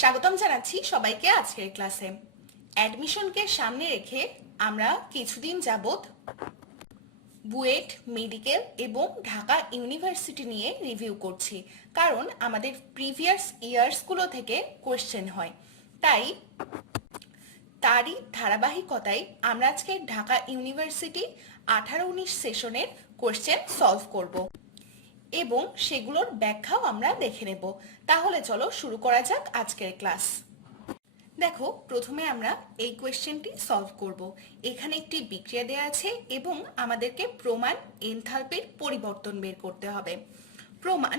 স্বাগতম জানাচ্ছি সবাইকে আজকের ক্লাসে। অ্যাডমিশনকে সামনে রেখে আমরা কিছুদিন যাবত বুয়েট, মেডিকেল এবং ঢাকা ইউনিভার্সিটি নিয়ে রিভিউ করছি, কারণ আমাদের প্রিভিয়াস ইয়ার্সগুলো থেকে কোয়েশ্চেন হয়। তারই ধারাবাহিকতায় আমরা আজকে ঢাকা ইউনিভার্সিটি 18-19 সেশনের কোয়েশ্চেন সলভ করব এবং সেগুলোর ব্যাখ্যাও আমরা দেখে নেব। তাহলে চলো শুরু করা যাক আজকের ক্লাস। দেখো, প্রথমে আমরা এই কোয়েশ্চেনটি সলভ করব। এখানে একটি বিক্রিয়া দেওয়া আছে এবং আমাদেরকে প্রমাণ এনথালপির পরিবর্তন বের করতে হবে। প্রমাণ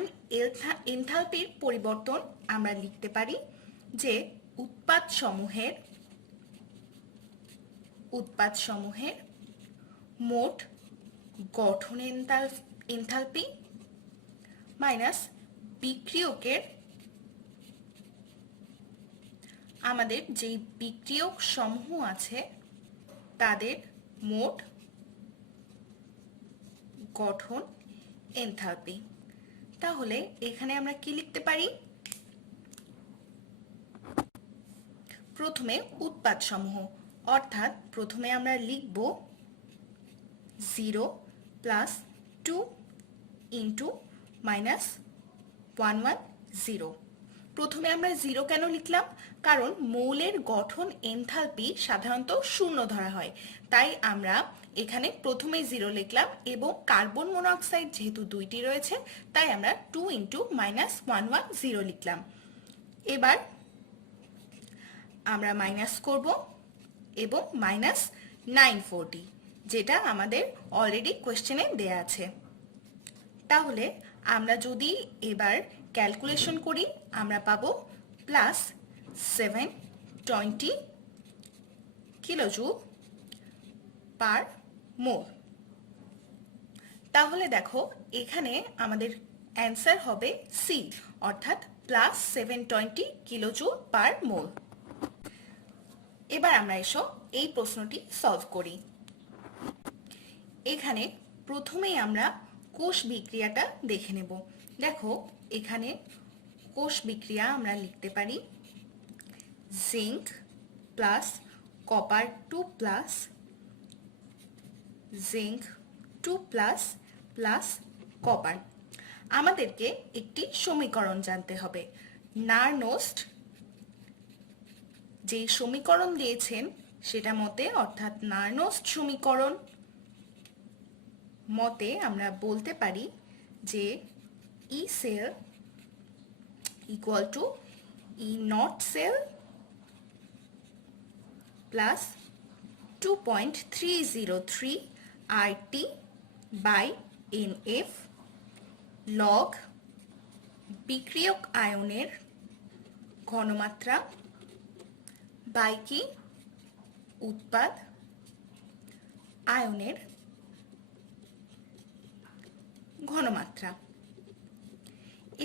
এনথালপির পরিবর্তন আমরা লিখতে পারি যে উৎপাদ সমূহের মোট গঠন এনথালপি মাইনাস বিক্রিয়কের আমাদের যেই বিক্রিয়ক সমূহ আছে তাদের মোট গঠন এনথালপি। তাহলে এখানে আমরা কি লিখতে পারি? প্রথমে উৎপাদ সমূহ, অর্থাৎ প্রথমে আমরা লিখব 0 প্লাস 2 ইন্টু মাইনাস 110। প্রথমে আমরা 0 কেন লিখলাম? কারণ মৌলের গঠন এনথালপি সাধারণত শূন্য ধরা হয়, তাই আমরা এখানে প্রথমে 0 লিখলাম এবং কার্বন মনোক্সাইড যেহেতু দুইটি রয়েছে তাই আমরা 2 ইন্টু মাইনাস 110 লিখলাম। এবার আমরা মাইনাস করব এবং মাইনাস 940, যেটা আমাদের অলরেডি কোয়েশ্চেনে দেয়া আছে। তাহলে আমরা যদি এবার ক্যালকুলেশন করি আমরা পাবো প্লাস 720 কিলোজুল পার মোল। তাহলে দেখো এখানে আমাদের অ্যান্সার হবে সি, অর্থাৎ প্লাস 720 কিলোজুল পার মোল। এবার আমরা এসো এই প্রশ্নটি সলভ করি। এখানে প্রথমেই আমরা কোষ বিক্রিয়াটা দেখে নেব। দেখো এখানে কোষ বিক্রিয়া আমরা লিখতে পারি zinc plus copper 2 plus zinc 2 plus plus copper. আমাদেরকে একটি সমীকরণ জানতে হবে। নার্নস্ট যে সমীকরণ দিয়েছেন সেটা মতে, অর্থাৎ নার্নস্ট সমীকরণ মতে আমরা বলতে পারি যে E cell equal to E nought cell plus 2.303 RT by NF log বিক্রিয়ক আয়নের ঘনমাত্রা বাই কি উৎপাদ আয়নের ঘনমাত্রা।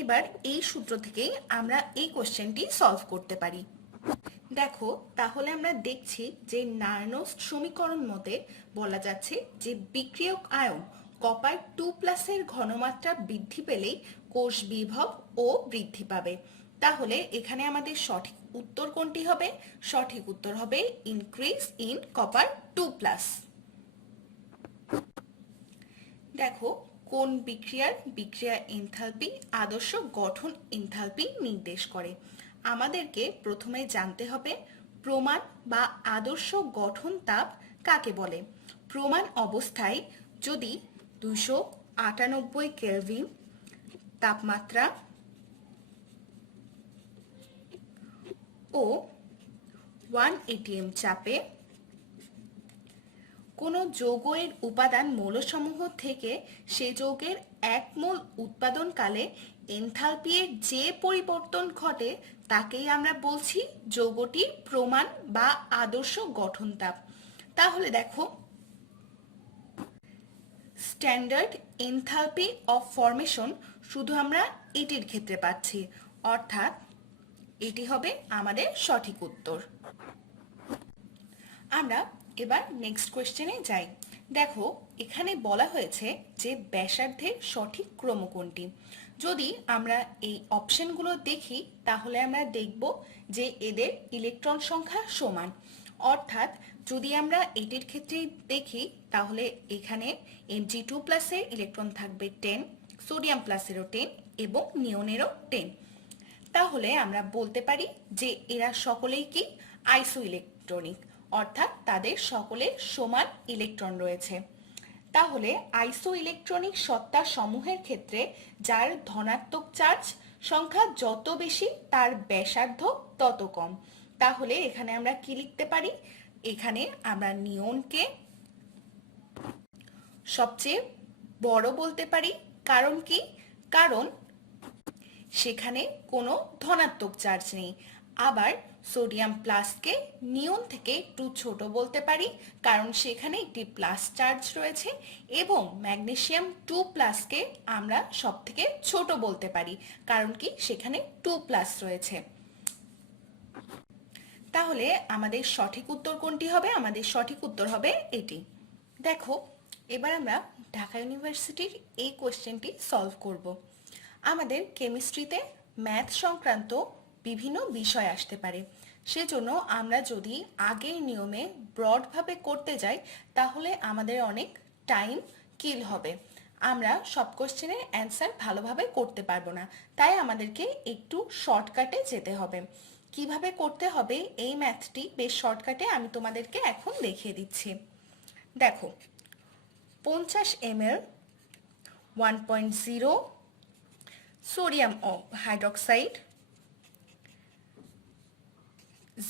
এবার এই সূত্র থেকেই আমরা এই কোশ্চেনটি সলভ করতে পারি। দেখো তাহলে আমরা দেখছি যে নার্নস্ট সমীকরণ মতে বলা যাচ্ছে যে বিক্রিয়ক আয়ন কপার 2 প্লাসের ঘনমাত্রা বৃদ্ধি পেলেই কোষ বিভব ও বৃদ্ধি পাবে। তাহলে এখানে আমাদের সঠিক উত্তর কোনটি হবে? সঠিক উত্তর হবে ইনক্রিজ ইন কপার 2 প্লাস। দেখো কোন বিক্রিয়ার এনথালপি আদর্শ গঠন এনথালপি নির্দেশ করে। আমাদেরকে প্রথমে জানতে হবে প্রমাণ বা আদর্শ গঠন তাপ কাকে বলে। প্রমাণ অবস্থায় যদি 298 কেলভিন তাপমাত্রা ও 1 atm চাপে কোনো যৌগের উপাদান মৌলসমূহ থেকে সে যৌগের 1 মোল উৎপাদনকালে এনথালপির যে পরিবর্তন ঘটে তাকেই আমরা বলছি যৌগটির প্রমাণ বা আদর্শ গঠন তাপ। তাহলে দেখো স্ট্যান্ডার্ড এনথালপি অফ ফরমেশন শুধু আমরা এটির ক্ষেত্রে পাচ্ছি, অর্থাৎ এটি হবে আমাদের সঠিক উত্তর। আমরা এবার নেক্সট কোয়েশ্চেনে যাই। দেখো এখানে বলা হয়েছে যে ব্যাসার্ধের সঠিক ক্রম কোনটি। যদি আমরা এই অপশনগুলো দেখি তাহলে আমরা দেখব যে এদের ইলেকট্রন সংখ্যা সমান, অর্থাৎ যদি আমরা এটির ক্ষেত্রে দেখি তাহলে এখানে Mg2+ এর ইলেকট্রন থাকবে 10, সোডিয়াম প্লাসেরও 10 এবং নিয়নেরও 10। তাহলে আমরা বলতে পারি যে এরা সকলেই কি আইসো ইলেকট্রনিক, অর্থাৎ তাদের সকলের সমান ইলেকট্রন রয়েছে। তাহলে আইসো ইলেকট্রনিক সত্তা সমূহের ক্ষেত্রে যার ধনাত্মক চার্জ সংখ্যা যত বেশি তার ব্যাসার্ধ তত কম। তাহলে এখানে আমরা কি লিখতে পারি? এখানে আমরা নিয়নকে সবচেয়ে বড় বলতে পারি। কারণ কি? কারণ সেখানে কোনো ধনাত্মক চার্জ নেই। আবার সোডিয়াম প্লাসকে নিয়ন থেকে একটু ছোট বলতে পারি, কারণ সেখানে একটি প্লাস চার্জ রয়েছে। এবং ম্যাগনেসিয়াম 2+কে আমরা সব থেকে ছোট বলতে পারি, কারণ কি সেখানে 2+ রয়েছে। তাহলে আমাদের সঠিক উত্তর কোনটি হবে? আমাদের সঠিক উত্তর হবে এটি। দেখো, এবার আমরা ঢাকা ইউনিভার্সিটির এই কোশ্চেনটি সলভ করব। আমাদের কেমিস্ট্রিতে ম্যাথ সংক্রান্ত বিভিন্ন বিষয় আসতে পারে, সেজন্য আমরা যদি আগের নিয়মে ব্রডভাবে করতে যাই তাহলে আমাদের অনেক টাইম কিল হবে, আমরা সব কোশ্চেনের অ্যান্সার ভালোভাবে করতে পারবো না। তাই আমাদেরকে একটু শর্টকাটে যেতে হবে। কিভাবে করতে হবে এই ম্যাথটি বেশ শর্টকাটে আমি তোমাদেরকে এখন দেখিয়ে দিচ্ছি। দেখো, 50 ml 1.0 সোডিয়াম হাইড্রোক্সাইড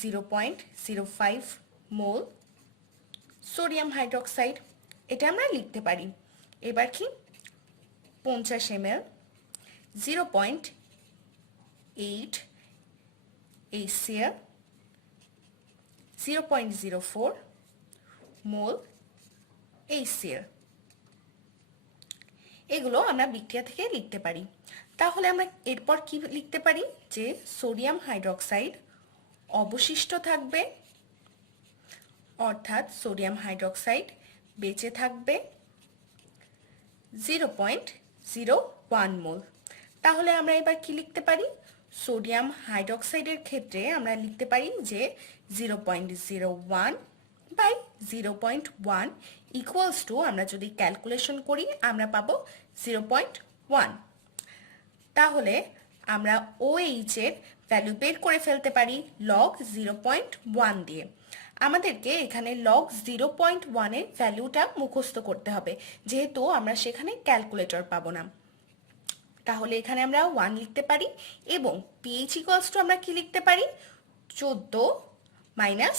0.05 মোল সোডিয়াম হাইড্রোক্সাইড, এটা আমরা লিখতে পারি। এবার কি 50 ml 0.8 HCl 0.04 মোল HCl, এগুলো আমরা বিক্রিয়া থেকে লিখতে পারি। তাহলে আমরা এরপর কি লিখতে পারি? যে সোডিয়াম হাইড্রোক্সাইড অবশিষ্ট থাকবে, অর্থাৎ সোডিয়াম হাইড্রোক্সাইড বেঁচে থাকবে 0.01 মোল। তাহলে আমরা এবার কি লিখতে পারি? সোডিয়াম হাইড্রোক্সাইডের ক্ষেত্রে আমরা লিখতে পারি যে 0.01 বাই 0.1 ইকুয়ালস টু, আমরা যদি ক্যালকুলেশন করি আমরা পাবো 0.1। তাহলে আমরা OH এর ভ্যালু বের করে ফেলতে পারি লগ 0.1 দিয়ে। আমাদেরকে এখানে লগ 0.1 এর ভ্যালুটা মুখস্থ করতে হবে, যেহেতু আমরা সেখানে ক্যালকুলেটর পাবো না। তাহলে এখানে আমরা 1 লিখতে পারি এবং pH ইকুয়ালস টু আমরা কি লিখতে পারি? 14 মাইনাস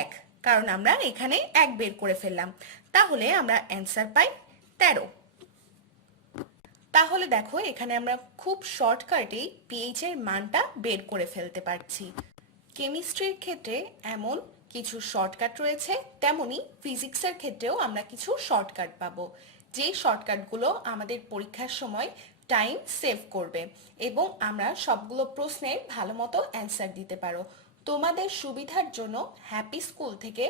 1, কারণ আমরা এখানে 1 বের করে ফেললাম। তাহলে আমরা অ্যান্সার পাই 13। তাহলে দেখো, এখানে আমরা খুব শর্টকাটেই pH এর মানটা বের করে ফেলতে পারছি। কেমিস্ট্রির ক্ষেত্রে এমন কিছু শর্টকাট রয়েছে, তেমনি ফিজিক্সের ক্ষেত্রেও আমরা কিছু শর্টকাট পাবো, যে শর্টকাটগুলো আমাদের পরীক্ষার সময় টাইম সেভ করবে এবং আমরা সবগুলো প্রশ্নের ভালো মতো অ্যান্সার দিতে পারো। তোমাদের সুবিধার জন্য হ্যাপি স্কুল থেকে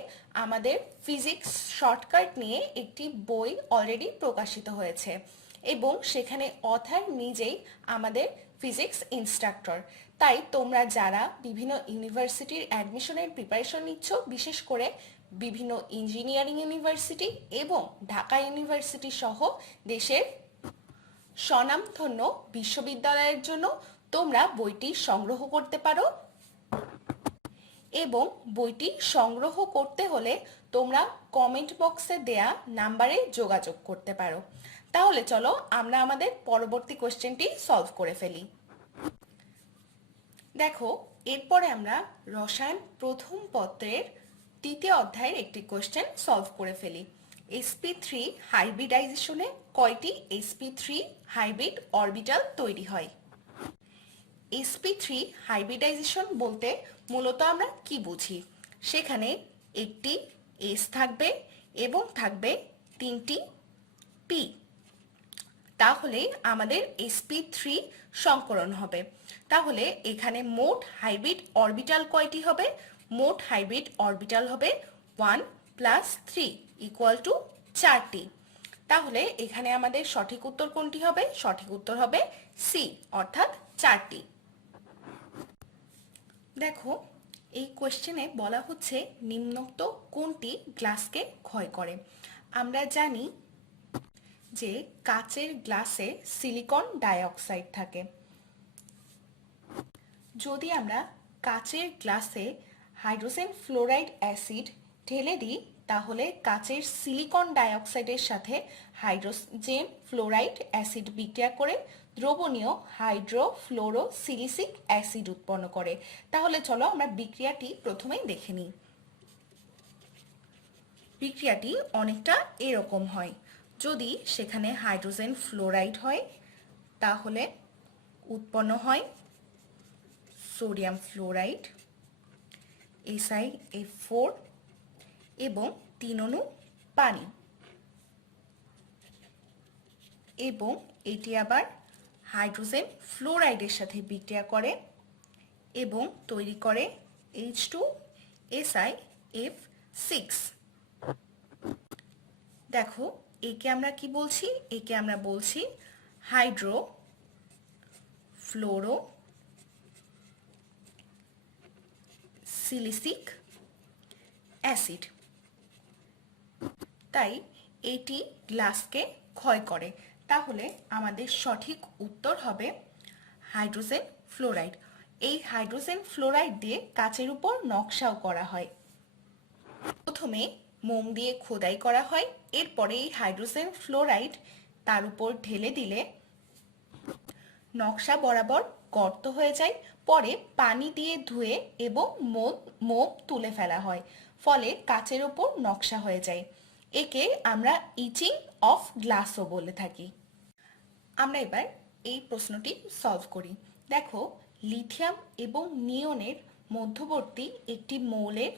আমাদের ফিজিক্স শর্টকাট নিয়ে একটি বই অলরেডি প্রকাশিত হয়েছে এবং সেখানে অথর নিজেই আমাদের ফিজিক্স ইনস্ট্রাক্টর। তাই তোমরা যারা বিভিন্ন ইউনিভার্সিটির অ্যাডমিশনের প্রিপারেশন নিচ্ছ, বিশেষ করে বিভিন্ন ইঞ্জিনিয়ারিং ইউনিভার্সিটি এবং ঢাকা ইউনিভার্সিটি সহ দেশের স্বনামধন্য বিশ্ববিদ্যালয়ের জন্য তোমরা বইটি সংগ্রহ করতে পারো। এবং বইটি সংগ্রহ করতে হলে তোমরা কমেন্ট বক্সে দেয়া নাম্বারে যোগাযোগ করতে পারো। তাহলে চলো আমরা আমাদের পরবর্তী কোশ্চেনটি সলভ করে ফেলি। দেখো, এরপরে আমরা রসায়ন প্রথম পত্রের তৃতীয় অধ্যায়ের একটি কোশ্চেন সলভ করে ফেলি। sp3 হাইব্রিডাইজেশনে কয়টি sp3 হাইব্রিড অরবিটাল তৈরি হয়? sp3 হাইব্রিডাইজেশন বলতে মূলত আমরা কি বুঝি? সেখানে একটি S থাকবে এবং থাকবে 3টি P, তাহলে আমাদের sp3 সংকরণ হবে। তাহলে এখানে মোট হাইব্রিড অরবিটাল কয়টি হবে? মোট হাইব্রিড অরবিটাল হবে 1 + 3 = 4টি। তাহলে এখানে আমাদের সঠিক উত্তর কোনটি হবে? সঠিক উত্তর হবে সি, অর্থাৎ 4টি। দেখো, এই কোশ্চেনে বলা হচ্ছে নিম্নোক্ত কোনটি গ্লাসকে ক্ষয় করে। আমরা জানি যে কাচের গ্লাসে সিলিকন ডাইঅক্সাইড থাকে। যদি আমরা কাচের গ্লাসে হাইড্রোজেন ফ্লোরাইড অ্যাসিড ঢেলে দিই, তাহলে কাচের সিলিকন ডাইঅক্সাইডের সাথে হাইড্রোজেন ফ্লোরাইড অ্যাসিড বিক্রিয়া করে দ্রবণীয় হাইড্রোফ্লোরোসিলিসিক অ্যাসিড উৎপন্ন করে। তাহলে চলো আমরা বিক্রিয়াটি প্রথমেই দেখে নিই। বিক্রিয়াটি অনেকটা এরকম হয়। যদি সেখানে হাইড্রোজেন ফ্লোরাইড হয়, তাহলে উৎপন্ন হয় সোডিয়াম ফ্লোরাইড SiF4 এবং 3 অণু পানি, এবং এটি আবার হাইড্রোজেন ফ্লোরাইডের সাথে বিক্রিয়া করে এবং তৈরি করে H2SiF6। দেখো, একে আমরা কি বলছি? একে আমরা বলছি হাইড্রো ফ্লোরো সিলিসিক অ্যাসিড। তাই এটি গ্লাসকে ক্ষয় করে। তাহলে আমাদের সঠিক উত্তর হবে হাইড্রোজেন ফ্লোরাইড। এই হাইড্রোজেন ফ্লোরাইড দিয়ে কাচের উপর নকশাও করা হয়। প্রথমে মোম দিয়ে খোদাই করা হয়, এরপরে এই হাইড্রোজেন ফ্লোরাইড তার উপর ঢেলে দিলে নকশা বরাবর গর্ত হয়ে যায়। পরে পানি দিয়ে ধুয়ে এবং মোম তুলে ফেলা হয়, ফলে কাচের ওপর নকশা হয়ে যায়। একে আমরা ইচিং অফ গ্লাসও বলে থাকি। আমরা এবার এই প্রশ্নটি সলভ করি। দেখো, লিথিয়াম এবং নিয়নের মধ্যবর্তী একটি মৌলের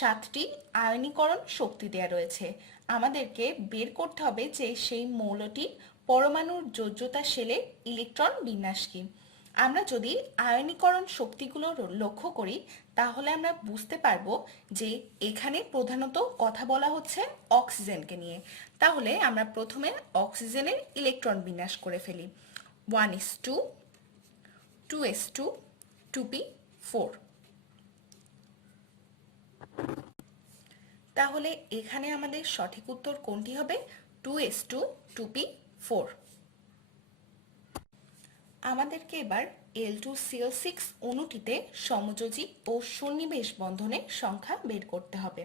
7টি আয়নীকরণ শক্তি দেওয়া রয়েছে। আমাদেরকে বের করতে হবে যে সেই মৌলটির পরমাণুর যোজ্যতা শেলে ইলেকট্রন বিন্যাস কি। আমরা যদি আয়নীকরণ শক্তিগুলো লক্ষ্য করি, তাহলে আমরা বুঝতে পারবো যে এখানে প্রধানত কথা বলা হচ্ছে অক্সিজেনকে নিয়ে। তাহলে আমরা প্রথমে অক্সিজেনের ইলেকট্রন বিন্যাস করে ফেলি। 1s2, 2s2, 2p4। তাহলে এখানে আমাদের সঠিক উত্তর কোনটি হবে? 2s2, 2p4। আমাদেরকে এবার L2Cl6 অণুটিতে সমযোজী ও সন্নিবেশ বন্ধনের সংখ্যা বের করতে হবে।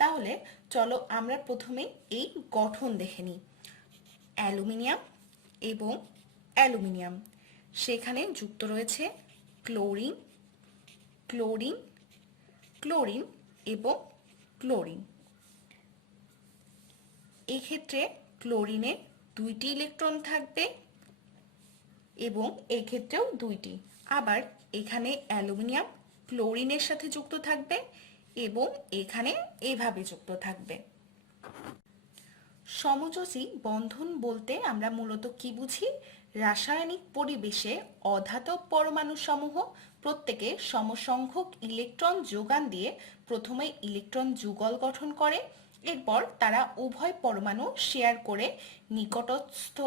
তাহলে চলো আমরা প্রথমে এই গঠন দেখে নিই। অ্যালুমিনিয়াম এবং অ্যালুমিনিয়াম, সেখানে যুক্ত রয়েছে ক্লোরিন, ক্লোরিন, ক্লোরিন এবং ক্লোরিন। এই ক্ষেত্রে ক্লোরিনের 2টি ইলেকট্রন থাকবে এবং এই ক্ষেত্রেও 2টি। আবার এখানে অ্যালুমিনিয়াম ক্লোরিনের সাথে যুক্ত থাকবে এবং এখানে এভাবে যুক্ত থাকবে। সমযোজী বন্ধন বলতে আমরা মূলত কি বুঝি? রাসায়নিক পরিবেশে অধাতব পরমাণু সমূহ প্রত্যেকে সমসংখ্যক ইলেকট্রন যোগান দিয়ে প্রথমে ইলেকট্রন যুগল গঠন করে, এরপর তারা উভয় পরমাণু শেয়ার করে নিকটস্থ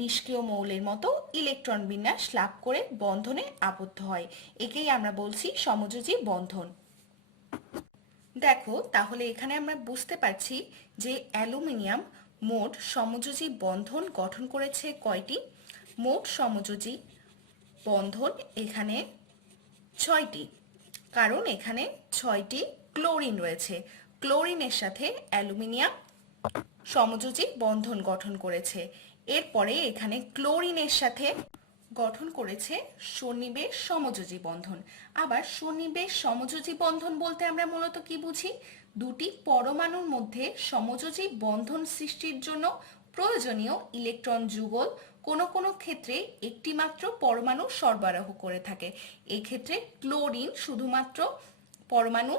নিষ্ক্রিয় মৌলের মতো ইলেকট্রন বিন্যাস লাভ করে বন্ধনে আবদ্ধ হয়। একেই আমরা বলছি সমযোজী বন্ধন। দেখো, তাহলে এখানে আমরা বুঝতে পারছি যে অ্যালুমিনিয়াম মোট সমযোজী বন্ধন গঠন করেছে কয়টি? মোট সমযোজী বন্ধন এখানে 6টি, কারণ এখানে 6টি ক্লোরিন রয়েছে। ক্লোরিনের সাথে অ্যালুমিনিয়াম সমযোজী বন্ধন গঠন করেছে। এরপরে এখানে ক্লোরিনের সাথে গঠন করেছে সন্নিবেশ সমযোজী বন্ধন। আবার সন্নিবেশ সমযোজী বন্ধন বলতে আমরা মূলত কি বুঝি? দুটি পরমাণুর মধ্যে সমযোজী বন্ধন সৃষ্টির জন্য প্রয়োজনীয় ইলেকট্রন যুগল কোনো কোনো ক্ষেত্রে একটি মাত্র পরমাণু সরবরাহ করে থাকে। এই ক্ষেত্রে ক্লোরিন শুধুমাত্র পরমাণু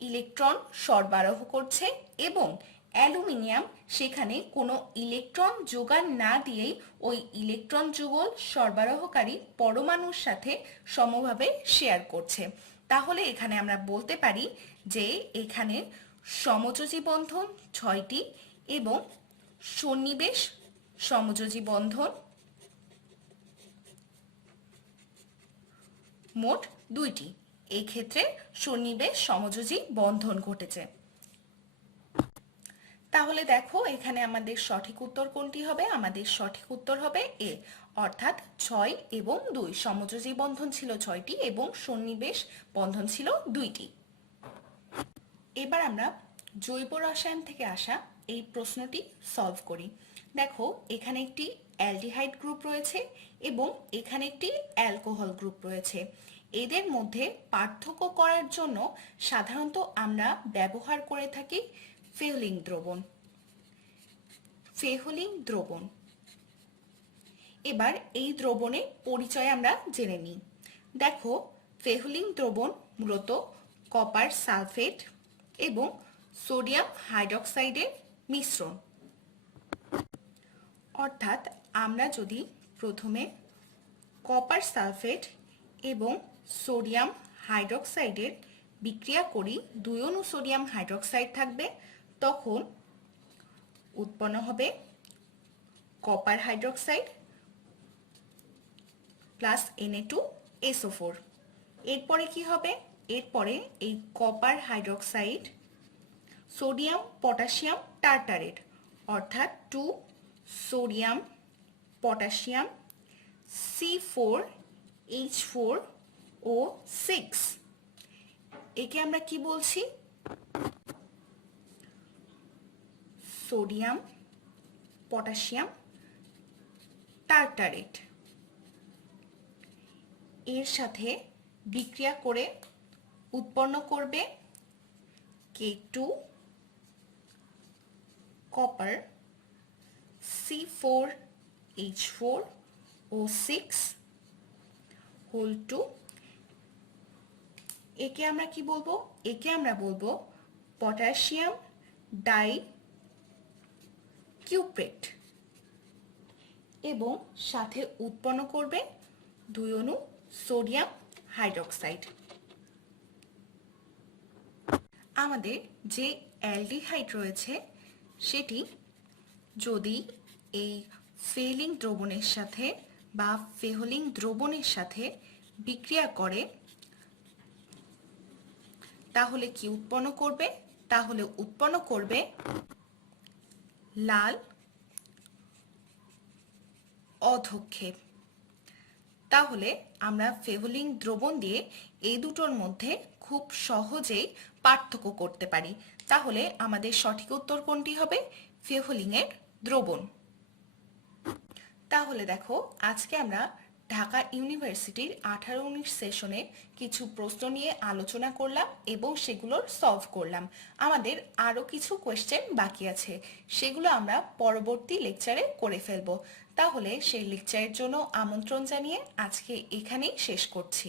ইলেকট্রন সরবরাহ করছে এবং অ্যালুমিনিয়াম সেখানে কোনো ইলেকট্রন যোগান না দিয়েই ওই ইলেকট্রন যুগল সরবরাহকারী পরমাণুর সাথে সমভাবে শেয়ার করছে। তাহলে এখানে আমরা বলতে পারি যে এখানে সমযোজী বন্ধন 6টি এবং সন্নিবেশ সমযোজী বন্ধন মোট 2টি। এই ক্ষেত্রে সন্নিবেশ সমযোজী বন্ধন ঘটেছে। তাহলে দেখো এখানে আমাদের সঠিক উত্তর কোনটি হবে? আমাদের সঠিক উত্তর হবে এ, অর্থাৎ 6 এবং 2। সমযোজী বন্ধন ছিল 6টি এবং সন্নিবেশ বন্ধন ছিল 2টি। এবার আমরা জৈব রসায়ন থেকে আসা এই প্রশ্নটি সলভ করি। দেখো এখানে একটি অ্যালডিহাইড গ্রুপ রয়েছে এবং এখানে একটি অ্যালকোহল গ্রুপ রয়েছে। এদের মধ্যে পার্থক্য করার জন্য সাধারণত আমরা ব্যবহার করে থাকি ফেহুলিং দ্রবণ। ফেহুলিং দ্রবণ। এবার এই দ্রবণের পরিচয় আমরা জেনে নিই। দেখো ফেহুলিং দ্রবণ মূলত কপার সালফেট এবং সোডিয়াম হাইড্রক্সাইডের মিশ্রণ। অর্থাৎ আমরা যদি প্রথমে কপার সালফেট এবং সোডিয়াম হাইড্রক্সাইডের বিক্রিয়া করি, 2 অণু সোডিয়াম হাইড্রক্সাইড থাকবে, তখন উৎপন্ন হবে কপার হাইড্রক্সাইড প্লাস Na2SO4। এরপরে কি হবে? এরপরে এই copper hydroxide sodium potassium tartrate অর্থাৎ 2 সোডিয়াম পটাশিয়াম C4H4O6। একে আমরা কি বলছি? Sodium potassium tartrate. এর সাথে বিক্রিয়া করে উৎপন্ন করবে K2 কপার C4H4O6 হোল 2। একে আমরা কি বলবো? একে আমরা বলবো পটাশিয়াম ডাই কিউপ্রেট এবং সাথে উৎপন্ন করবে 2 অণু সোডিয়াম হাইড্রক্সাইড। আমাদের যে অ্যালডিহাইড রয়েছে সেটি যদি এই ফেহুলিং দ্রবণের সাথে বা ফেহুলিং দ্রবণের সাথে বিক্রিয়া করে তাহলে কি উৎপন্ন করবে? তাহলে উৎপন্ন করবে লাল অধক্ষেপ। তাহলে আমরা ফেহুলিং দ্রবণ দিয়ে এই দুটোর মধ্যে খুব সহজেই পার্থক্য করতে পারি। তাহলে আমাদের সঠিক উত্তর কোনটি হবে? ফেহুলিং এর দ্রবণ। তাহলে দেখো আজকে আমরা ঢাকা ইউনিভার্সিটির 18-19 সেশনের কিছু প্রশ্ন নিয়ে আলোচনা করলাম এবং সেগুলোর সলভ করলাম। আমাদের আরও কিছু কোয়েশ্চেন বাকি আছে, সেগুলো আমরা পরবর্তী লেকচারে করে ফেলবো। তাহলে সেই লেকচারের জন্য আমন্ত্রণ জানিয়ে আজকে এখানেই শেষ করছি।